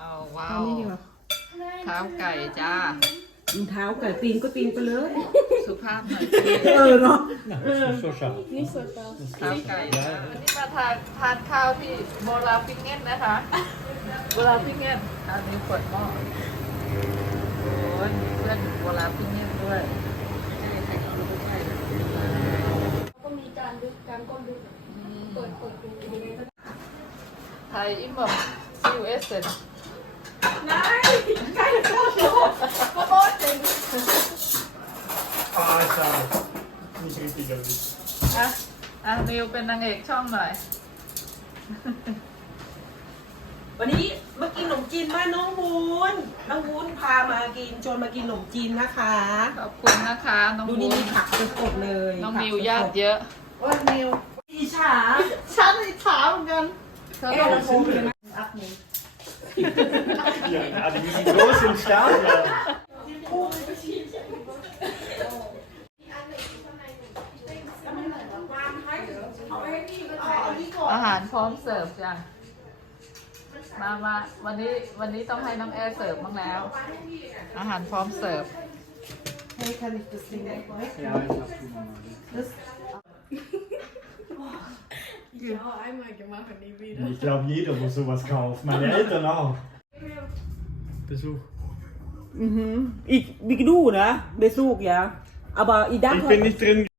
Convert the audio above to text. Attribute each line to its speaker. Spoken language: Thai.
Speaker 1: เอาว้า
Speaker 2: เอา
Speaker 1: ว
Speaker 2: นี่ดีกว่า
Speaker 1: เท้าไก่จ้า
Speaker 2: เท้าไก่ตีนก็ตีนไปเลย
Speaker 1: สุภาพหน่อยสิ
Speaker 2: เนาะ
Speaker 3: Så scharf.
Speaker 1: เท้าไก่จ้าวันนี้มาทานข้าวที่โบราฟิงเง่นนะคะโบราฟิงเง่นอันนี้เปิดหม้อโอ้ยมีเพื่อนโบราฟิงเง่นด้วย
Speaker 4: ก็มีการดึกการก้นดึกเปิดดูยังไงก็
Speaker 1: ไทยอิมบัมซิวเอสเซน
Speaker 3: Ah, schade. Nicht richtig erwischt.
Speaker 1: อ่ะนิวเป็นนางเอกช่องหน่อย
Speaker 2: วันนี้มากินขนมจีนบ้านน้องวุ้นน้องวุ้นพามากินชวนมากินขนมจีนนะคะ
Speaker 1: ขอบคุณนะคะน้อง
Speaker 2: ดูนี่
Speaker 1: วุ้
Speaker 2: มี
Speaker 1: น
Speaker 2: ผักสดๆเลย
Speaker 1: น้อง
Speaker 2: ผัก
Speaker 1: มิว
Speaker 2: สดๆ
Speaker 1: ญาติเยอะ
Speaker 2: ว่ามิวอีฉา
Speaker 1: ฉันอิจฉาเหมือนกันเธอ
Speaker 2: แก
Speaker 1: ต้อง
Speaker 2: ลำโพงเลยนะอัพนี้
Speaker 3: Ja, die sind groß und stark. Ja.
Speaker 1: อาหารพร้อมเสิร์ฟจ้ะมาวันนี้ต้องให้น้องแอร์เสิร์ฟบ้างแล้ว อาหารพร้อมเสิร์ฟ
Speaker 2: ให้คันอีกตัวสิง
Speaker 3: Ja, ich hab die normal.
Speaker 4: Ja, einmal gemacht und nie wieder.
Speaker 3: Ich glaube, jeder muss sowas kaufen. Meine Eltern auch. Besuch.
Speaker 2: อีกบิกดูนะเบซูกยาaber ich darf
Speaker 3: Ich bin nicht drin.